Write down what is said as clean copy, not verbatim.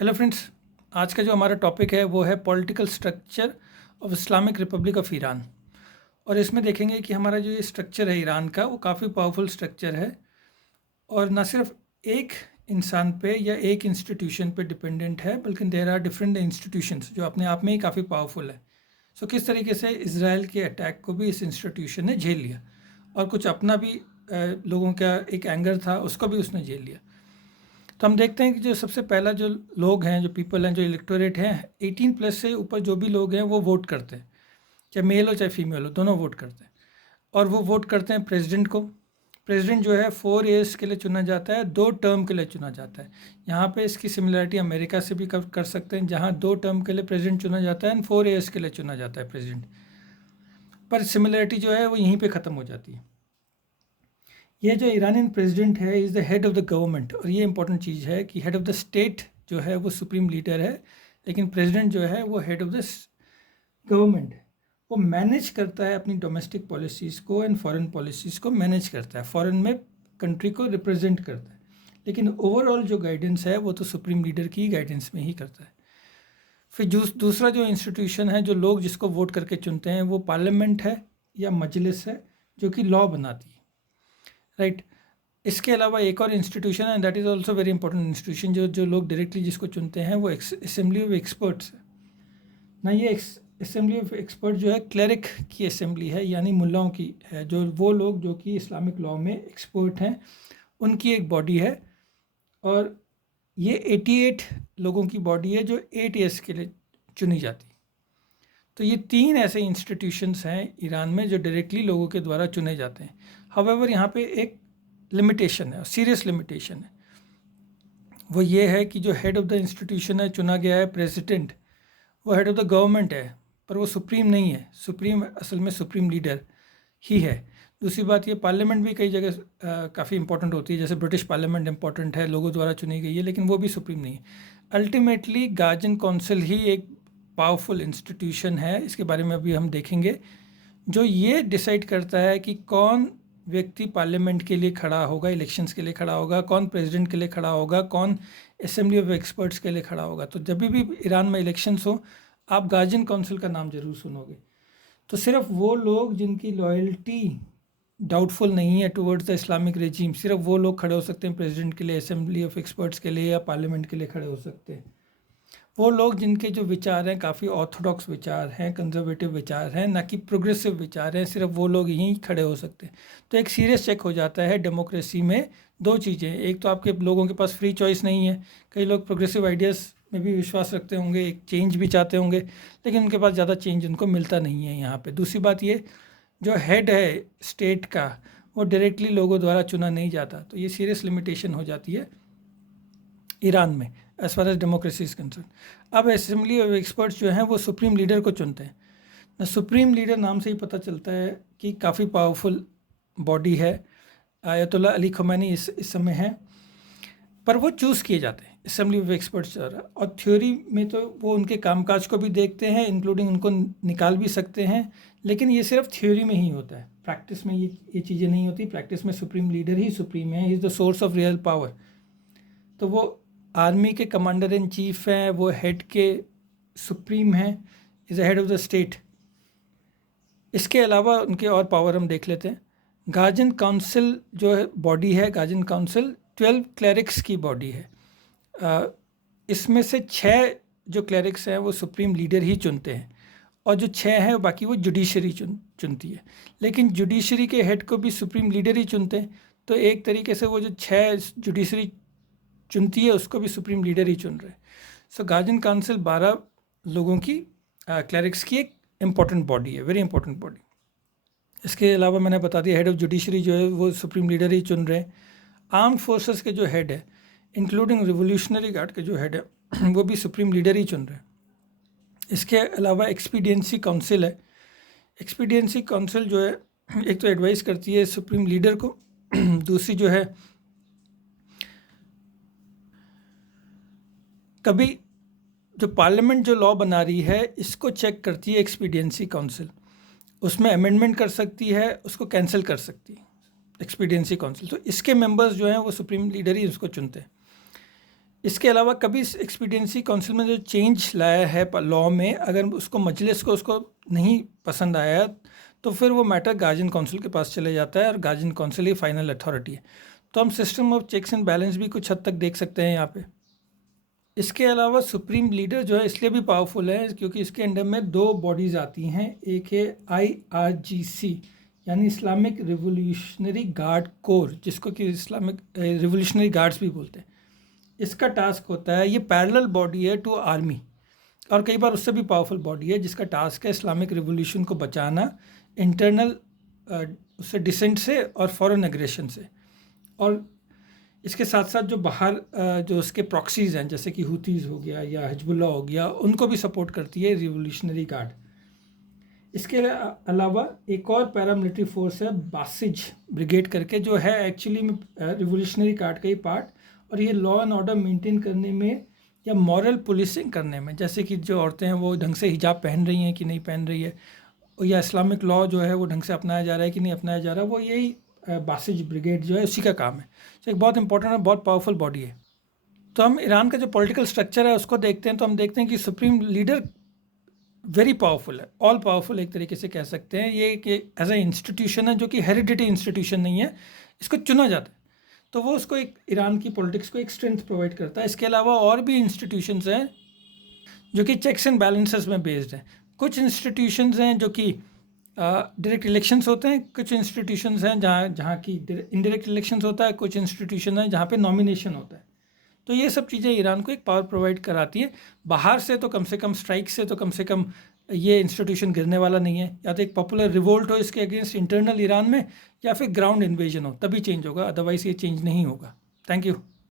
Hello friends, आज का जो हमारा टॉपिक है वो है political structure of Islamic Republic of Iran. और इसमें देखेंगे कि हमारा जो ये स्ट्रक्चर है ईरान का, वो काफ़ी पावरफुल स्ट्रक्चर है और ना सिर्फ एक इंसान पे या एक इंस्टीट्यूशन पे डिपेंडेंट है, बल्कि देर आर डिफरेंट इंस्टीट्यूशंस जो अपने आप में ही काफ़ी पावरफुल है। सो किस तरीके से इसराइल के अटैक को भी इस इंस्टीट्यूशन ने झेल लिया और कुछ अपना भी लोगों का एक एंगर था, उसको भी उसने झेल लिया। तो हम देखते हैं कि जो सबसे पहला जो लोग हैं, जो पीपल हैं, जो इलेक्टोरेट हैं, 18+ से ऊपर जो भी लोग हैं वो वोट करते हैं, चाहे मेल हो चाहे फीमेल हो, दोनों वोट करते हैं। और वो वोट करते हैं प्रेसिडेंट को। प्रेसिडेंट जो है 4 years के लिए चुना जाता है, 2 टर्म के लिए चुना जाता है। यहाँ पे इसकी सिमिलरिटी अमेरिका से भी कर सकते हैं, जहाँ 2 टर्म के लिए प्रेसिडेंट चुना जाता है एंड 4 years के लिए चुना जाता है प्रेसिडेंट। पर सिमिलरिटी जो है वो यहीं पे ख़त्म हो जाती है। ये जो ईरानियन प्रेसिडेंट है is the head of the government, और ये इंपॉर्टेंट चीज़ है कि हेड ऑफ़ द स्टेट जो है वो सुप्रीम लीडर है, लेकिन प्रेसिडेंट जो है वो हेड ऑफ़ द गवर्नमेंट है। वो मैनेज करता है अपनी डोमेस्टिक पॉलिसीज़ को एंड फॉरेन पॉलिसीज़ को मैनेज करता है, फॉरेन में कंट्री को रिप्रेजेंट करता है, लेकिन ओवरऑल जो गाइडेंस है वो तो सुप्रीम लीडर की गाइडेंस में ही करता है। फिर दूसरा जो इंस्टीट्यूशन है, जो लोग जिसको वोट करके चुनते हैं, वो पार्लियामेंट है या मजलिस है, जो कि लॉ बनाती है, राइट। इसके अलावा एक और इंस्टीट्यूशन है, that is also very important institution, जो लोग डायरेक्टली जिसको चुनते हैं वो असेंबली ऑफ एक्सपर्ट्स है ना। ये असेंबली ऑफ एक्सपर्ट जो है क्लरिक की असेंबली है, यानी मुल्लाओं की है, जो वो लोग जो कि इस्लामिक लॉ में एक्सपर्ट हैं, उनकी एक बॉडी है। और ये 88 लोगों की बॉडी है जो 8 years के लिए चुनी जाती है। तो ये 3 ऐसे इंस्टीट्यूशंस हैं ईरान में जो डायरेक्टली लोगों के द्वारा चुने जाते हैं। हाउएवर यहाँ पे एक लिमिटेशन है, सीरियस लिमिटेशन है। वो ये है कि जो हेड ऑफ़ द इंस्टीट्यूशन है, चुना गया है प्रेसिडेंट, वो हेड ऑफ़ द गवर्नमेंट है, पर वो सुप्रीम नहीं है। सुप्रीम असल में सुप्रीम लीडर ही है। दूसरी बात, ये पार्लियामेंट भी कई जगह काफ़ी इंपॉर्टेंट होती है, जैसे ब्रिटिश पार्लियामेंट इंपॉर्टेंट है, लोगों द्वारा चुनी गई है, लेकिन वो भी सुप्रीम नहीं है। अल्टीमेटली गार्जियन काउंसिल ही एक पावरफुल इंस्टीट्यूशन है, इसके बारे में अभी हम देखेंगे, जो ये डिसाइड करता है कि कौन व्यक्ति पार्लियामेंट के लिए खड़ा होगा, इलेक्शंस के लिए खड़ा होगा, कौन प्रेसिडेंट के लिए खड़ा होगा, कौन असेंबली ऑफ एक्सपर्ट्स के लिए खड़ा होगा। तो जब भी ईरान में इलेक्शंस हो, आप गार्जियन काउंसिल का नाम जरूर सुनोगे। तो सिर्फ वो लोग जिनकी लॉयल्टी डाउटफुल नहीं है टुवर्ड्स द इस्लामिक रेजिम, सिर्फ वो लोग खड़े हो सकते हैं प्रेसिडेंट के लिए, असेंबली ऑफ एक्सपर्ट्स के लिए या पार्लियामेंट के लिए खड़े हो सकते हैं। वो लोग जिनके जो विचार हैं काफ़ी ऑर्थोडॉक्स विचार हैं, कंजर्वेटिव विचार हैं, ना कि प्रोग्रेसिव विचार हैं, सिर्फ वो लोग यहीं खड़े हो सकते हैं। तो एक सीरियस चेक हो जाता है डेमोक्रेसी में। दो चीज़ें, एक तो आपके लोगों के पास फ्री चॉइस नहीं है, कई लोग प्रोग्रेसिव आइडियाज़ में भी विश्वास रखते होंगे, एक चेंज भी चाहते होंगे, लेकिन उनके पास ज़्यादा चेंज उनको मिलता नहीं है यहाँ पे। दूसरी बात ये, जो हेड है स्टेट का, वो डायरेक्टली लोगों द्वारा चुना नहीं जाता। तो ये सीरियस लिमिटेशन हो जाती है ईरान में as far as democracy is concern. अब असेंबली ऑफ एक्सपर्ट्स जो हैं वो सुप्रीम लीडर को चुनते हैं ना। सुप्रीम लीडर नाम से ही पता चलता है कि काफ़ी पावरफुल बॉडी है। आयतुल्ला अली खमैनी इस समय है, पर वो चूज़ किए जाते हैं असेंबली ऑफ एक्सपर्ट्स द्वारा। और थ्योरी में तो वो उनके कामकाज को भी देखते हैं, इंक्लूडिंग उनको निकाल भी सकते हैं, लेकिन ये सिर्फ थ्योरी में ही होता है, प्रैक्टिस में ये चीज़ें नहीं होती। प्रैक्टिस में सुप्रीम लीडर ही सुप्रीम है, is the source of real power. तो वो आर्मी के कमांडर इन चीफ हैं, वो हेड के सुप्रीम हैं, is the head of the state. इसके अलावा उनके और पावर हम देख लेते हैं। गार्जियन काउंसिल जो है बॉडी है, गार्जियन काउंसिल 12 क्लरिक्स की बॉडी है। इसमें से 6 जो क्लरिक्स हैं वो सुप्रीम लीडर ही चुनते हैं, और जो 6 हैं बाकी वो जुडिशरी चुनती है। लेकिन जुडिशरी के हेड को भी सुप्रीम लीडर ही चुनते हैं, तो एक तरीके से वो जो 6 जुडिशरी चुनती है उसको भी सुप्रीम लीडर ही चुन रहे हैं। सो गार्जियन काउंसिल 12 लोगों की क्लरिक्स की एक इम्पॉर्टेंट बॉडी है, वेरी इंपॉर्टेंट बॉडी। इसके अलावा मैंने बता दिया, हेड ऑफ जुडिशरी जो है वो सुप्रीम लीडर ही चुन रहे हैं। आर्म्ड फोर्सेस के जो हेड है, इंक्लूडिंग रिवोल्यूशनरी गार्ड के जो हेड है, वो भी सुप्रीम लीडर ही चुन रहे हैं। इसके अलावा एक्सपीडियंसी काउंसिल है। एक्सपीडियंसी काउंसिल जो है, एक तो एडवाइस करती है सुप्रीम लीडर को, दूसरी जो है कभी जो पार्लियामेंट जो लॉ बना रही है इसको चेक करती है एक्सपीडियंसी काउंसिल, उसमें अमेंडमेंट कर सकती है, उसको कैंसिल कर सकती है एक्सपीडियंसी काउंसिल। तो इसके मेंबर्स जो हैं वो सुप्रीम लीडर ही उसको चुनते हैं। इसके अलावा कभी एक्सपीडियंसी काउंसिल में जो चेंज लाया है लॉ में, अगर उसको मजलिस को उसको नहीं पसंद आया तो फिर वो मैटर गार्जियन काउंसिल के पास चले जाता है और गार्जियन काउंसिल ही फाइनल अथॉरिटी है। तो हम system of checks and balance भी कुछ हद तक देख सकते हैं यहाँ पे। इसके अलावा सुप्रीम लीडर जो है इसलिए भी पावरफुल है क्योंकि इसके अंडर में दो बॉडीज़ आती हैं। एक है IRGC यानी इस्लामिक रिवोल्यूशनरी गार्ड कोर, जिसको कि इस्लामिक रिवोल्यूशनरी गार्ड्स भी बोलते हैं। इसका टास्क होता है, ये पैरेलल बॉडी है टू आर्मी और कई बार उससे भी पावरफुल बॉडी है, जिसका टास्क है इस्लामिक रिवोल्यूशन को बचाना इंटरनल उससे डिसेंट से और फॉरेन एग्रेशन से। और इसके साथ साथ जो बाहर जो उसके प्रॉक्सीज़ हैं जैसे कि हुतीज़ हो गया या हिजबुल्लाह हो गया, उनको भी सपोर्ट करती है रिवोल्यूशनरी गार्ड। इसके अलावा एक और पैरामिलिट्री फोर्स है बासिज ब्रिगेड करके, जो है एक्चुअली में रिवोल्यूशनरी गार्ड का ही पार्ट, और ये लॉ एंड ऑर्डर मेंटेन करने में या मॉरल पुलिसिंग करने में, जैसे कि जो औरतें हैं वो ढंग से हिजाब पहन रही हैं कि नहीं पहन रही है, या इस्लामिक लॉ जो है वो ढंग से अपनाया जा रहा है कि नहीं अपनाया जा रहा है, वो यही बासिज ब्रिगेड जो है उसी का काम है। तो एक बहुत इंपॉर्टेंट और बहुत पावरफुल बॉडी है। तो हम ईरान का जो पॉलिटिकल स्ट्रक्चर है उसको देखते हैं, तो हम देखते हैं कि सुप्रीम लीडर वेरी पावरफुल है, ऑल पावरफुल एक तरीके से कह सकते हैं। ये कि एज ए इंस्टीट्यूशन है जो कि हेरिडिटी इंस्टीट्यूशन नहीं है, इसको चुना जाता है, तो वो उसको एक ईरान की पॉलिटिक्स को एक स्ट्रेंथ प्रोवाइड करता है। इसके अलावा और भी इंस्टीट्यूशंस हैं जो कि चेक्स एंड बैलेंसेस में बेस्ड हैं। कुछ इंस्टीट्यूशंस हैं जो कि डायरेक्ट इलेक्शंस होते हैं, कुछ इंस्टीट्यूशंस हैं जहाँ की इनडायरेक्ट इलेक्शंस होता है, कुछ इंस्टीट्यूशन हैं जहाँ पे नॉमिनेशन होता है। तो ये सब चीज़ें ईरान को एक पावर प्रोवाइड कराती है। बाहर से तो कम स्ट्राइक से तो कम से कम ये इंस्टीट्यूशन गिरने वाला नहीं है। या तो एक पॉपुलर रिवोल्ट हो इसके अगेंस्ट इंटरनल ईरान में, या फिर ग्राउंड इन्वेजन हो, तभी चेंज होगा, अदरवाइज़ ये चेंज नहीं होगा। Thank you.